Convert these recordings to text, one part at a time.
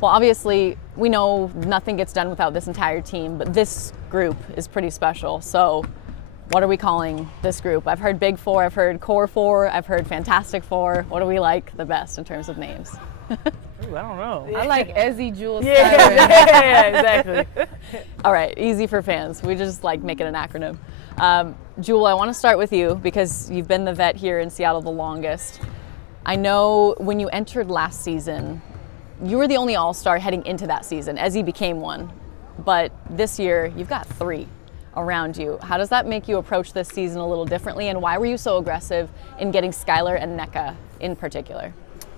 Well, obviously, we know nothing gets done without this entire team, but this group is pretty special. So what are we calling this group? I've heard Big Four, I've heard Core Four, I've heard Fantastic Four. What do we like the best in terms of names? Ooh, I don't know. I like Ezzy, Jewell, Skylar. Yeah, exactly. All right, easy for fans. We just like make it an acronym. Jewell, I want to start with you because you've been the vet here in Seattle the longest. I know when you entered last season, you were the only All-Star heading into that season. Ezzy became one, but this year you've got 3 around you. How does that make you approach this season a little differently, and why were you so aggressive in getting Skylar and Nneka in particular?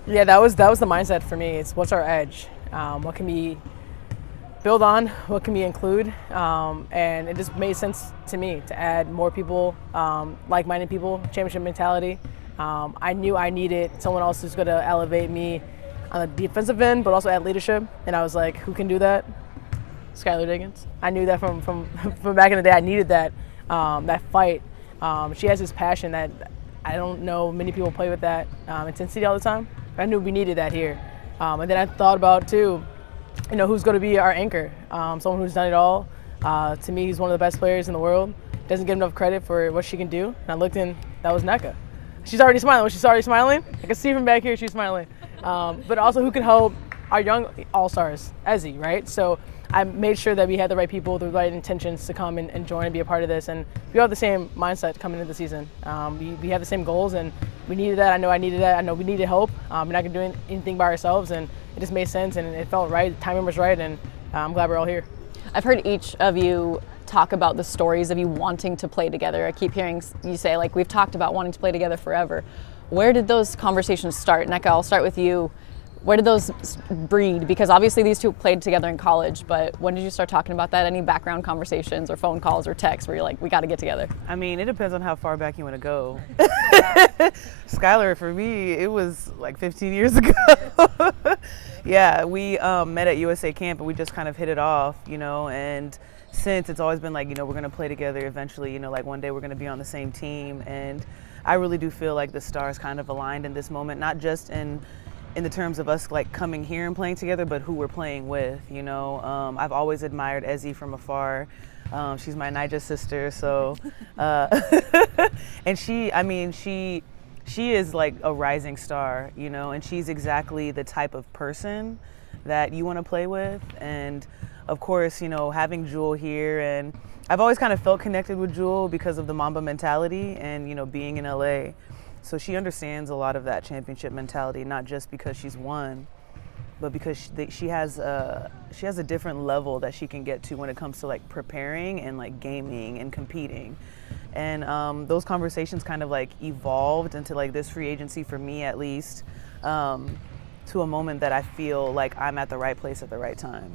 Yeah, that was the mindset for me. It's what's our edge? What can we build on? What can we include? And it just made sense to me to add more people, like-minded people, championship mentality. I knew I needed someone else who's going to elevate me on the defensive end, but also add leadership. And I was like, who can do that? Skylar Diggins. I knew that from back in the day. I needed that fight. She has this passion that I don't know many people play with that intensity all the time. I knew we needed that here. And then I thought about, too, who's going to be our anchor? Someone who's done it all. To me, he's one of the best players in the world. Doesn't get enough credit for what she can do. And I looked in, that was Nneka. She's already smiling. She's already smiling. I can see from back here she's smiling. But also who can help our young all-stars, Ezzy, right? So I made sure that we had the right people, the right intentions to come and join and be a part of this. And we all have the same mindset coming into the season. We have the same goals, and we needed that. I know I needed that. I know we needed help. We're not going to do anything by ourselves, and it just made sense, and it felt right. The timing was right, and I'm glad we're all here. I've heard each of you talk about the stories of you wanting to play together. I keep hearing you say, like, we've talked about wanting to play together forever. Where did those conversations start? Nneka, I'll start with you. Where did those breed? Because obviously these two played together in college, but when did you start talking about that? Any background conversations or phone calls or texts where you're like, we got to get together? I mean, it depends on how far back you want to go. Skylar, for me, it was like 15 years ago. Yeah, we met at USA Camp and we just kind of hit it off, and since it's always been like, we're going to play together eventually, like one day we're going to be on the same team. And I really do feel like the stars kind of aligned in this moment, not just in the terms of us like coming here and playing together, but who we're playing with, I've always admired Ezzy from afar. She's my Niger sister, so, and she is like a rising star, and she's exactly the type of person that you want to play with. And of course, having Jewell here, and I've always kind of felt connected with Jewell because of the Mamba mentality and, being in LA. So she understands a lot of that championship mentality, not just because she's won, but because she has a different level that she can get to when it comes to like preparing and like gaming and competing. And those conversations kind of like evolved into like this free agency for me, at least, to a moment that I feel like I'm at the right place at the right time.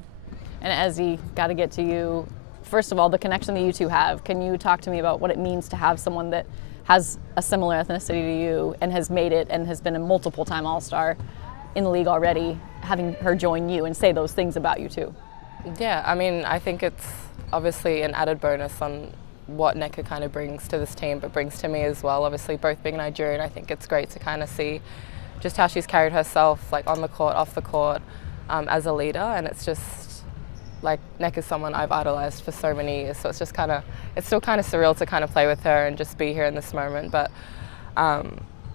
And Ezzy, got to get to you. First of all, the connection that you two have. Can you talk to me about what it means to have someone that has a similar ethnicity to you and has made it and has been a multiple-time All-Star in the league already, having her join you and say those things about you too? Yeah, I mean, I think it's obviously an added bonus on what Nneka kind of brings to this team, but brings to me as well. Obviously, both being Nigerian, I think it's great to kind of see just how she's carried herself, like on the court, off the court, as a leader, and it's just like Nneka's someone I've idolized for so many years, so it's just kind of, it's still kind of surreal to kind of play with her and just be here in this moment. But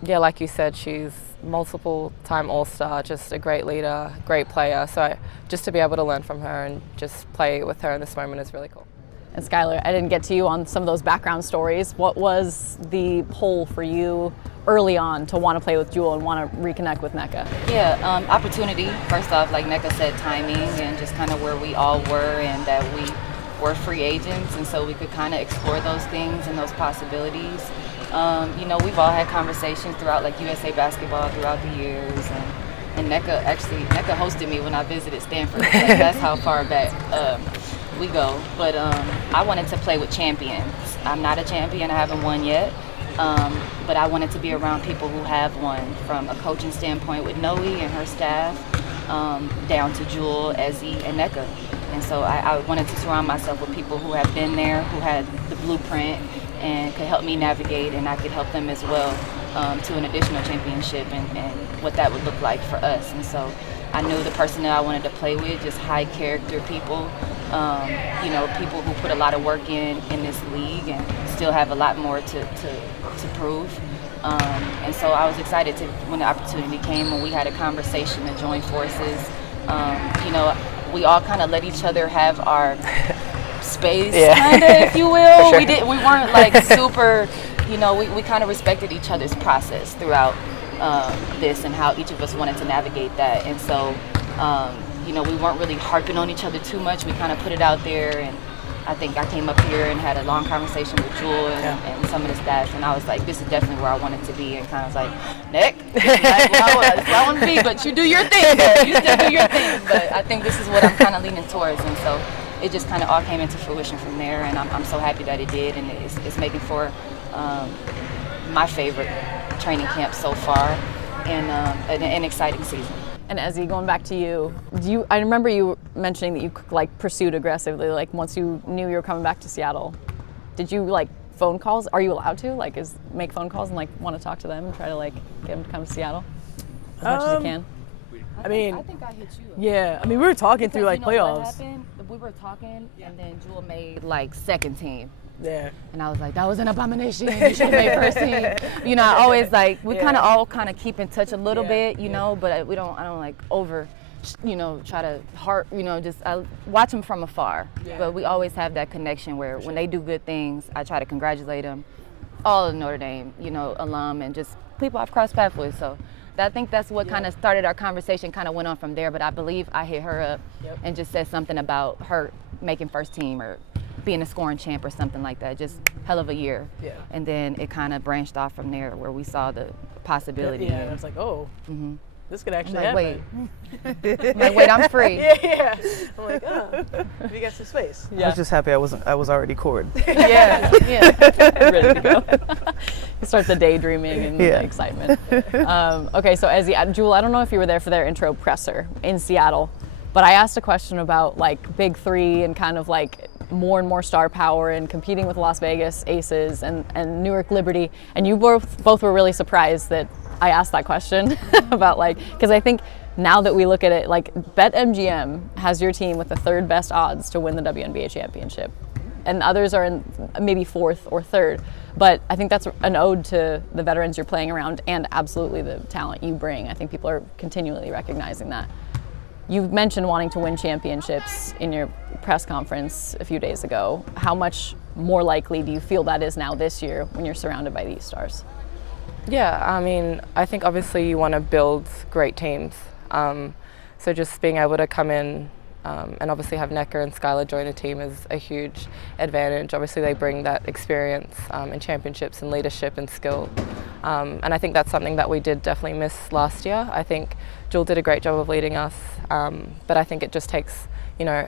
yeah, like you said, she's multiple-time All-Star, just a great leader, great player. So just to be able to learn from her and just play with her in this moment is really cool. And Skylar, I didn't get to you on some of those background stories. What was the pull for you early on to want to play with Jewell and want to reconnect with Nneka? Yeah, opportunity. First off, like Nneka said, timing and just kind of where we all were and that we were free agents, and so we could kind of explore those things and those possibilities. We've all had conversations throughout like USA basketball throughout the years, and Nneka hosted me when I visited Stanford. Like, that's how far back we go. But I wanted to play with champions. I'm not a champion, I haven't won yet. But I wanted to be around people who have won, from a coaching standpoint with Noe and her staff, down to Jewell, Ezzy, and Nneka. And so I wanted to surround myself with people who have been there, who had the blueprint, and could help me navigate, and I could help them as well. to an additional championship and what that would look like for us. And so I knew the personnel I wanted to play with, just high character people, you know, people who put a lot of work in this league and still have a lot more to prove. And so I was excited when the opportunity came, when we had a conversation to join forces. You know, we all kind of let each other have our space, kind of, if you will. Sure. We weren't like super, you know, we kind of respected each other's process throughout this and how each of us wanted to navigate that. And so, you know, we weren't really harping on each other too much. We kind of put it out there, and I think I came up here and had a long conversation with Jewell and some of the staff, and I was like, this is definitely where I wanted to be, and kind of was like, Nick, this is like where I want to be, but you do your thing, though. You still do your thing. But I think this is what I'm kind of leaning towards, and so it just kind of all came into fruition from there, and I'm so happy that it did, and it's making for my favorite training camp so far, and an exciting season. And Ezzy, going back to you, I remember you mentioning that you like pursued aggressively, like once you knew you were coming back to Seattle. Did you like phone calls? Are you allowed to make phone calls and like want to talk to them and try to like get them to come to Seattle as much as you can? I mean, I think I hit you up. yeah. I mean, we were talking through like you know playoffs. What happened? We were talking, and then Jewell made like second team. Yeah. And I was like, that was an abomination. You should have made first team. You know, I always like, we kind of all kind of keep in touch a little bit, you know, but I don't like you know, try to I watch them from afar. Yeah. But we always have that connection where when they do good things, I try to congratulate them. All of Notre Dame, you know, alum and just people I've crossed paths with. So I think that's what kind of started our conversation, kind of went on from there. But I believe I hit her up and just said something about her making first team or being a scoring champ or something like that. Just hell of a year. Yeah. And then it kind of branched off from there where we saw the possibility. Yeah, and I was like, oh, this could actually I'm like, happen. Wait, I'm free. Yeah. I'm like, oh, we got some space. I was just happy I was already cored. Yeah. Ready to go. You start the daydreaming and the excitement. Okay, so Ezzy, Jewell, I don't know if you were there for their intro presser in Seattle, but I asked a question about like Big Three and kind of like more and more star power and competing with Las Vegas Aces and Newark Liberty, and you both were really surprised that I asked that question about like, because I think now that we look at it, like BetMGM has your team with the third best odds to win the WNBA championship, and others are in maybe fourth or third. But I think that's an ode to the veterans you're playing around and absolutely the talent you bring. I think people are continually recognizing that. You mentioned wanting to win championships in your press conference a few days ago. How much more likely do you feel that is now this year when you're surrounded by these stars? Yeah, I mean, I think obviously you want to build great teams. So just being able to come in and obviously have Nneka and Skylar join the team is a huge advantage. Obviously they bring that experience in championships and leadership and skill. And I think that's something that we did definitely miss last year. I think Jewell did a great job of leading us, but I think it just takes, you know,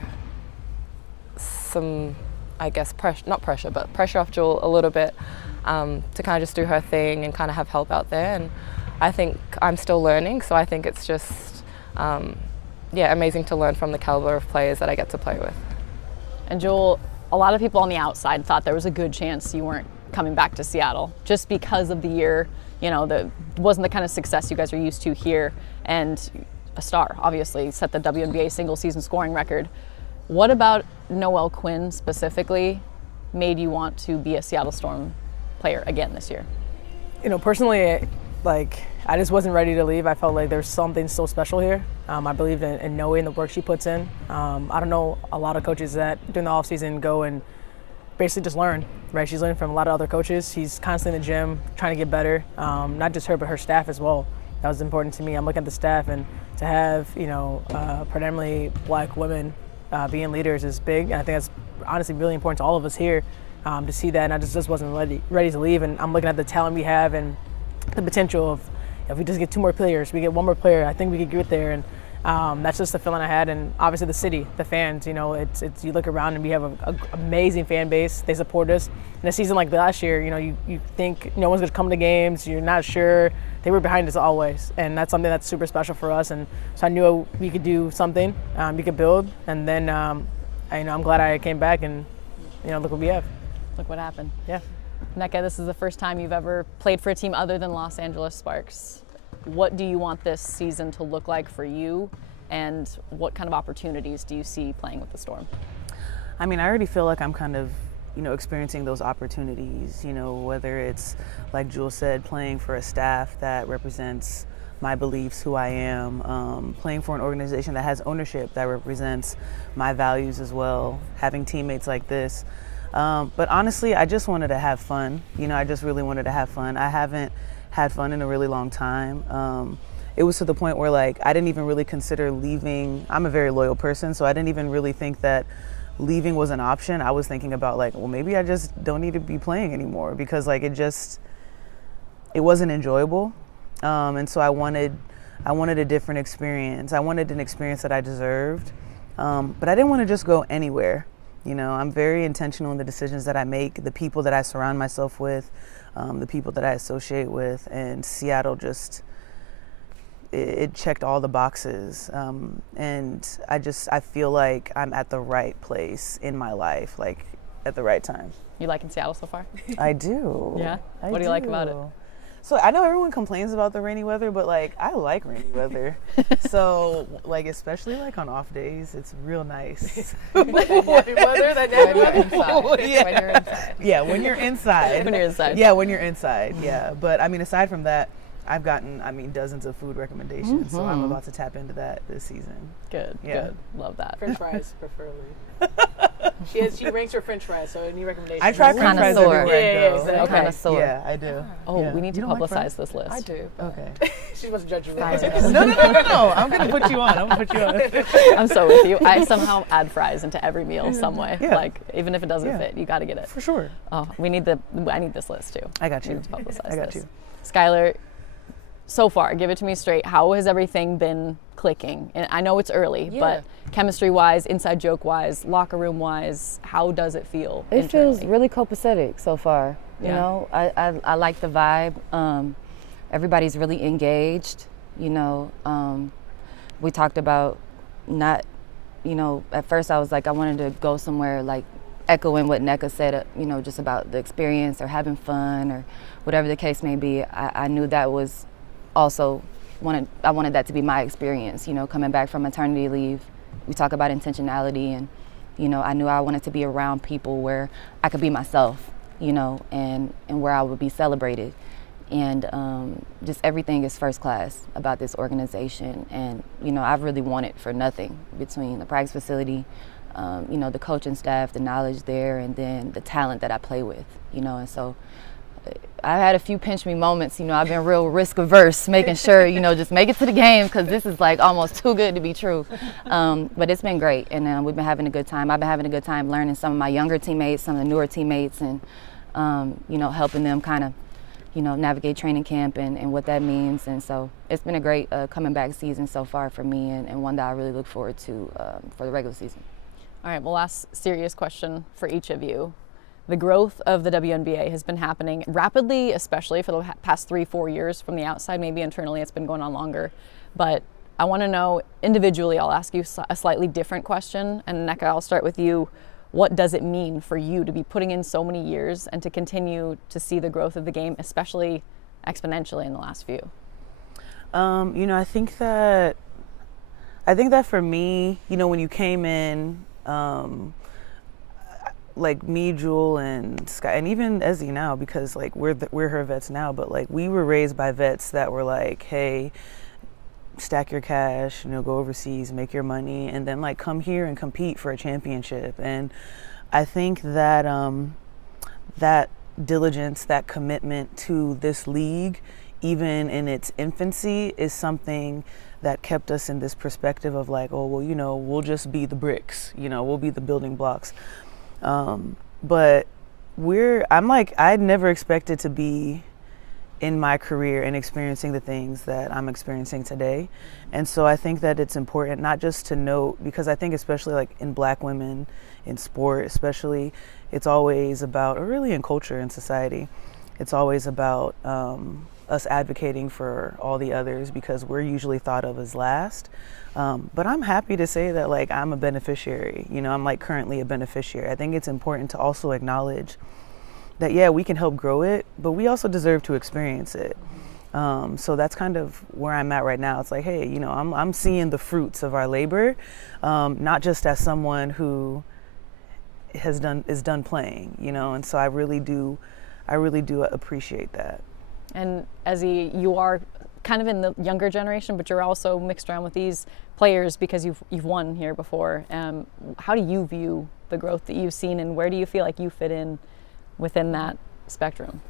some, I guess, pressure off Jewell a little bit to kind of just do her thing and kind of have help out there. And I think I'm still learning, so I think it's just, amazing to learn from the caliber of players that I get to play with. And Jewell, a lot of people on the outside thought there was a good chance you weren't coming back to Seattle just because of the year, you know, wasn't the kind of success you guys are used to here, and a star, obviously, set the WNBA single season scoring record. What about Noelle Quinn specifically made you want to be a Seattle Storm player again this year? You know, personally, like, I just wasn't ready to leave. I felt like there's something so special here. I believed in knowing the work she puts in. I don't know a lot of coaches that during the offseason go and basically just learn, right? She's learning from a lot of other coaches. She's constantly in the gym trying to get better, not just her, but her staff as well. That was important to me. I'm looking at the staff, and to have, you know, predominantly black women being leaders is big. And I think that's honestly really important to all of us here to see that. And I just wasn't ready to leave. And I'm looking at the talent we have and the potential of, if we just get two more players, we get one more player, I think we could get there. And that's just the feeling I had. And obviously the city, the fans, you know, it's you look around and we have an amazing fan base. They support us. In a season like last year, you know, you think no one's going to come to games, you're not sure. They were behind us always. And that's something that's super special for us. And so I knew we could do something, we could build. And then, I'm glad I came back, and, you know, look what we have. Look what happened. Yeah. Nneka, this is the first time you've ever played for a team other than Los Angeles Sparks. What do you want this season to look like for you, and what kind of opportunities do you see playing with the Storm? I mean, I already feel like I'm kind of, experiencing those opportunities, whether it's, like Jewell said, playing for a staff that represents my beliefs, who I am, playing for an organization that has ownership that represents my values as well, having teammates like this. But honestly, I just wanted to have fun. I just really wanted to have fun. I haven't had fun in a really long time. It was to the point where, like, I didn't even really consider leaving. I'm a very loyal person, so I didn't even really think that leaving was an option. I was thinking about, like, well, maybe I just don't need to be playing anymore, because, like, it wasn't enjoyable. And so I wanted a different experience. I wanted an experience that I deserved. But I didn't want to just go anywhere. I'm very intentional in the decisions that I make, the people that I surround myself with, the people that I associate with, and Seattle just, it checked all the boxes. And I feel like I'm at the right place in my life, like at the right time. You liking Seattle so far? I do. Yeah? What do you like about it? So I know everyone complains about the rainy weather, but like I like rainy weather. So like especially like on off days, it's real nice. Weather, that When you're inside. Yeah. When you're inside. Yeah, when you're inside. When you're inside. Yeah, when you're inside. Yeah, but I mean, aside from that, I've gotten dozens of food recommendations, so I'm about to tap into that this season. Good. Yeah. Good. Love that. French fries, preferably. She ranks her French fries, so any recommendations? I try French fries Connoisseur. everywhere I Yeah, go. exactly. Okay. Connoisseur. Yeah, I do. Oh, Yeah. we need to You don't like publicize fries? this list. I do. Okay. She must judge you. No. I'm gonna put you on. I'm so with you. I somehow add fries into every meal some way. Yeah. Like, even if it doesn't Yeah. fit, you got to get it. For sure. Oh, I need this list too. I got We you. need to publicize I got this. you. Skylar, so far, give it to me straight. How has everything been clicking? And I know it's early, but chemistry-wise, inside joke-wise, locker room-wise, how does it feel? It feels internally? really copacetic so far. You Yeah. know, I like the vibe. Everybody's really engaged. We talked about not, at first I was like, I wanted to go somewhere like echoing what Nneka said, just about the experience or having fun or whatever the case may be. I knew that was also I wanted that to be my experience, coming back from maternity leave. We talk about intentionality, and, I knew I wanted to be around people where I could be myself, and where I would be celebrated. And just everything is first class about this organization. And, I've really wanted for nothing between the practice facility, the coaching staff, the knowledge there, and then the talent that I play with, and so I had a few pinch me moments. I've been real risk averse, making sure, just make it to the game, because this is like almost too good to be true. But it's been great, and we've been having a good time. I've been having a good time learning some of my younger teammates, some of the newer teammates, and, helping them kind of, navigate training camp and what that means. And so it's been a great coming back season so far for me, and one that I really look forward to for the regular season. All right, well, last serious question for each of you. The growth of the WNBA has been happening rapidly, especially for the past 3-4 years from the outside. Maybe internally it's been going on longer. But I want to know individually, I'll ask you a slightly different question. And Nneka, I'll start with you. What does it mean for you to be putting in so many years and to continue to see the growth of the game, especially exponentially in the last few? I think that for me, when you came in, like me, Jewell, and Sky, and even Ezzy now, because like we're her vets now, but like we were raised by vets that were like, hey, stack your cash, go overseas, make your money, and then like come here and compete for a championship. And I think that that diligence, that commitment to this league, even in its infancy, is something that kept us in this perspective of like, oh, well, we'll just be the bricks, we'll be the building blocks. But I never expected to be in my career and experiencing the things that I'm experiencing today. And so I think that it's important not just to note, because I think especially like in Black women in sport, especially, it's always about, or really in culture and society, it's always about us advocating for all the others, because we're usually thought of as last. But I'm happy to say that like I'm a beneficiary, I'm like currently a beneficiary. I think it's important to also acknowledge that yeah, we can help grow it, but we also deserve to experience it. So that's kind of where I'm at right now. It's like, hey, you know, I'm seeing the fruits of our labor, not just as someone who is done playing, you know, and so I really do appreciate that. And Ezzy, you are kind of in the younger generation, but you're also mixed around with these players because you've won here before. How do you view the growth that you've seen, and where do you feel like you fit in within that spectrum?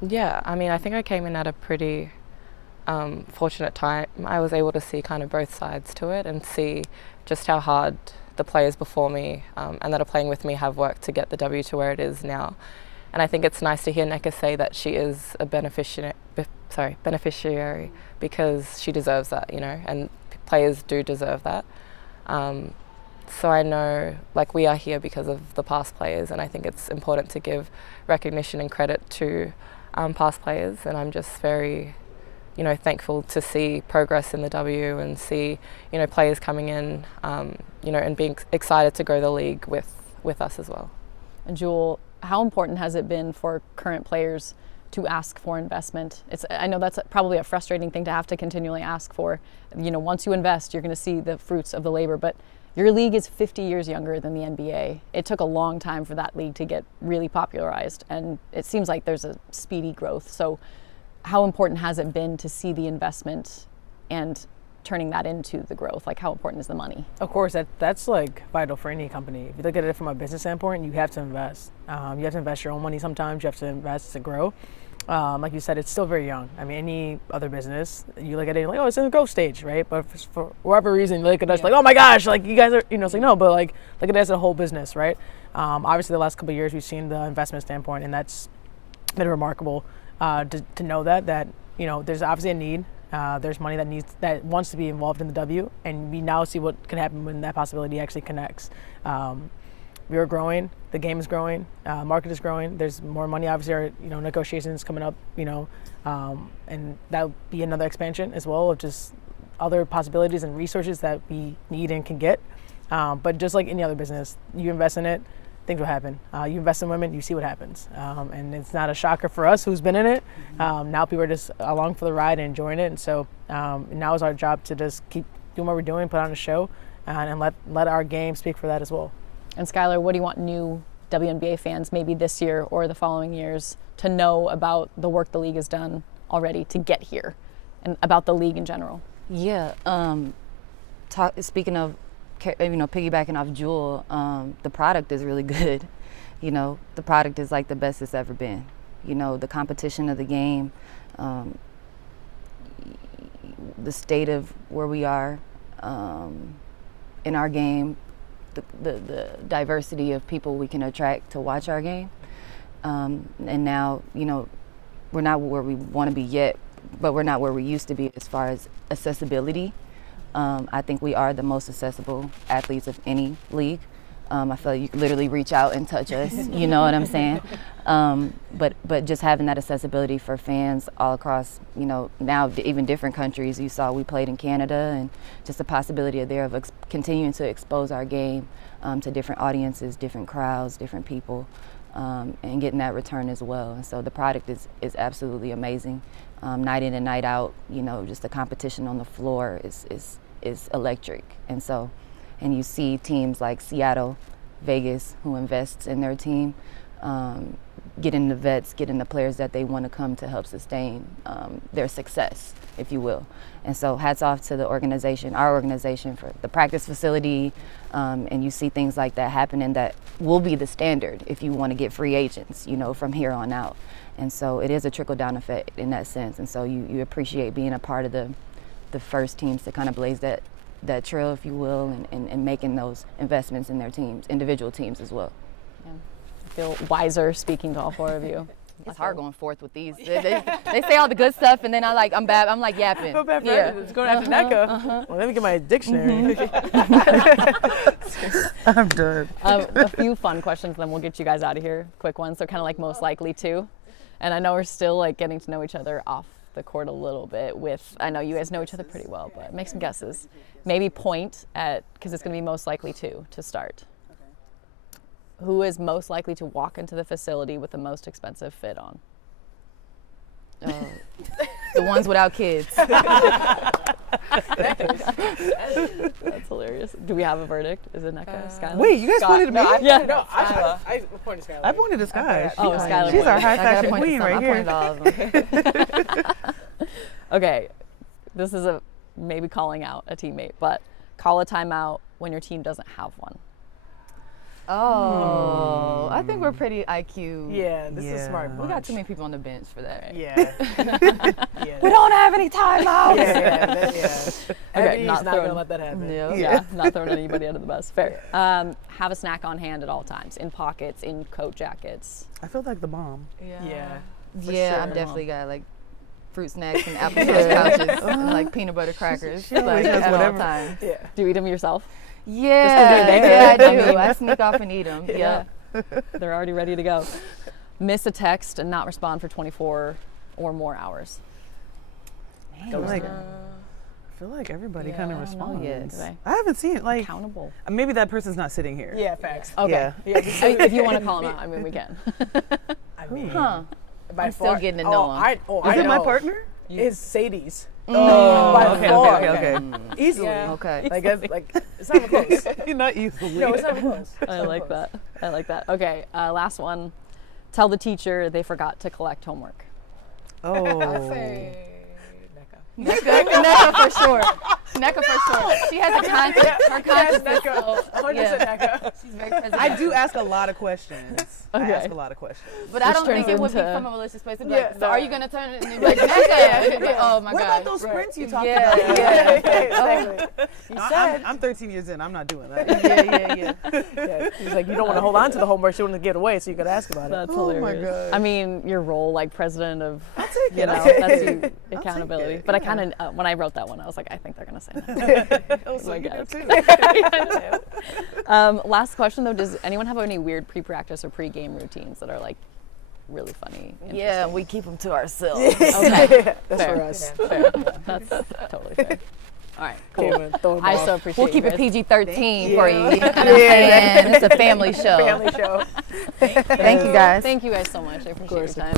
Yeah, I mean, I think I came in at a pretty fortunate time. I was able to see kind of both sides to it and see just how hard the players before me and that are playing with me have worked to get the W to where it is now. And I think it's nice to hear Nneka say that she is a beneficiary because she deserves that, you know, and players do deserve that. So I know, like, we are here because of the past players, and I think it's important to give recognition and credit to past players, and I'm just very, you know, thankful to see progress in the W and see, you know, players coming in, you know, and being excited to grow the league with us as well. And Jewell, how important has it been for current players to ask for investment? I know that's probably a frustrating thing to have to continually ask for. You know, once you invest, you're going to see the fruits of the labor, but your league is 50 years younger than the NBA. It took a long time for that league to get really popularized, and it seems like there's a speedy growth. So how important has it been to see the investment and turning that into the growth? Like, how important is the money? Of course, that's like vital for any company. If you look at it from a business standpoint, you have to invest. You have to invest your own money sometimes. You have to invest to grow. Like you said, it's still very young. I mean, any other business, you look at it, you're like, oh, it's in the growth stage, right? But for whatever reason, you look at us like, oh my gosh, like you guys are, you know, it's like, no, but like, look at it as a whole business, right? Obviously, the last couple of years, we've seen the investment standpoint, and that's been remarkable to know that, you know, there's obviously a need. There's money that wants to be involved in the W, and we now see what can happen when that possibility actually connects. We are growing, the game is growing, market is growing. There's more money, obviously, our, you know, negotiations coming up, you know, and that would be another expansion as well of just other possibilities and resources that we need and can get. But just like any other business, you invest in it, things will happen. You invest in women, you see what happens. And it's not a shocker for us who's been in it. Now people are just along for the ride and enjoying it. And so now is our job to just keep doing what we're doing, put on a show, and let our game speak for that as well. And Skylar, what do you want new WNBA fans, maybe this year or the following years, to know about the work the league has done already to get here, and about the league in general? Yeah, speaking of, you know, piggybacking off Jewell, the product is really good. You know, the product is like the best it's ever been. You know, the competition of the game, the state of where we are in our game, the diversity of people we can attract to watch our game. And now, you know, we're not where we want to be yet, but we're not where we used to be as far as accessibility. I think we are the most accessible athletes of any league. I feel like you can literally reach out and touch us, you know what I'm saying? But just having that accessibility for fans all across, you know, now even different countries. You saw we played in Canada, and just the possibility there of continuing to expose our game to different audiences, different crowds, different people, and getting that return as well. And so the product is absolutely amazing. Night in and night out, you know, just the competition on the floor is electric. And so, and you see teams like Seattle, Vegas, who invests in their team, getting the vets, getting the players that they want to come to help sustain their success, if you will. And so hats off to the organization, our organization, for the practice facility, and you see things like that happening that will be the standard if you want to get free agents, you know, from here on out. And so it is a trickle-down effect in that sense. And so you appreciate being a part of the first teams to kind of blaze that trail, if you will, and making those investments in their teams, individual teams as well. Yeah. I feel wiser speaking to all four of you. It's hard going forth with these. They say all the good stuff, and then I'm like yapping. Feel bad for Yeah. it's going after Nneka. Well, let me get my dictionary. I'm done. A few fun questions, then we'll get you guys out of here. Quick ones. They're kind of like most likely to. And I know we're still like getting to know each other off the court a little bit I know you guys know each other pretty well, but make some guesses. Maybe point at, because it's going to be most likely to start. Who is most likely to walk into the facility with the most expensive fit on? The ones without kids. That's hilarious. Do we have a verdict? Is it Nneka? Skylar? Wait, you guys pointed to me? Yeah. No, I pointed to Skylar. I pointed to Sky. Oh, Skylar. She's our high I gotta fashion point to queen some. right I here. pointed to all of them. Okay, this is a maybe calling out a teammate, but call a timeout when your team doesn't have one. Oh, I think we're pretty IQ. Yeah, this is Yeah. smart. We got too many people on the bench for that. Yeah. Yeah. We don't have any timeouts. Yeah. Okay, He's not not throwing- gonna let that happen. Yeah, not throwing anybody under the bus. Fair. Have a snack on hand at all times, in pockets, in coat jackets. I feel like the bomb. Yeah. Yeah, sure. I've definitely got like fruit snacks and applesauce pouches and like peanut butter crackers always like, has at all whatever. times. Yeah. Do you eat them yourself? Yeah, they're yeah, I there. do. I sneak off and eat them. Yeah. They're already ready to go. Miss a text and not respond for 24 or more hours. I feel like everybody kind of responds. yet. Do they? I haven't seen it. Like, Accountable. maybe that person's not sitting here. Yeah, facts. Okay. Yeah. Yeah, I mean, if you want to call them out, I mean, we can. I mean, Huh. by I'm still far, getting to know him. Is it my partner? It's Sadie's. Oh, By okay, far. okay. Easily. Yeah. Okay. It's not even close. You're not easily. No, it's not even close. I like that. I like that. Okay, last one. Tell the teacher they forgot to collect homework. Oh. Nneka for sure. Nneka for sure. She has a conscience. Her conscience is Nneka. 100% Nneka. she's very present. I do ask a lot of questions. I Okay. ask a lot of questions. But I don't turns think it would be into- from a malicious place. It'd be Yeah, like, so no. are you going to turn it? And you'd be like, Nneka. Oh my What God. about those sprints you talked Yeah, about? yeah. Exactly. I'm 13 years in. I'm not doing that. Yeah. Yeah. He's like, you don't want to hold on to the homework. You want to give it away, so you got to ask about it. That's Oh my hilarious. God. I mean, your role like president of, take you it. know, I'll take that's it. you, accountability. it, But I yeah. kind of, when I wrote that one, I was like, I think they're going to say that. Oh, so my you do God. too. Last question though, does anyone have any weird pre-practice or pre-game routines that are like really funny? Yeah, we keep them to ourselves. Okay. That's Fair. for us. Fair. That's totally fair. All right, cool. I so appreciate We'll keep you it guys. PG-13 for you. You know what I'm saying? It's a family show. Family show. Thank you guys. Thank you guys so much. I appreciate your time.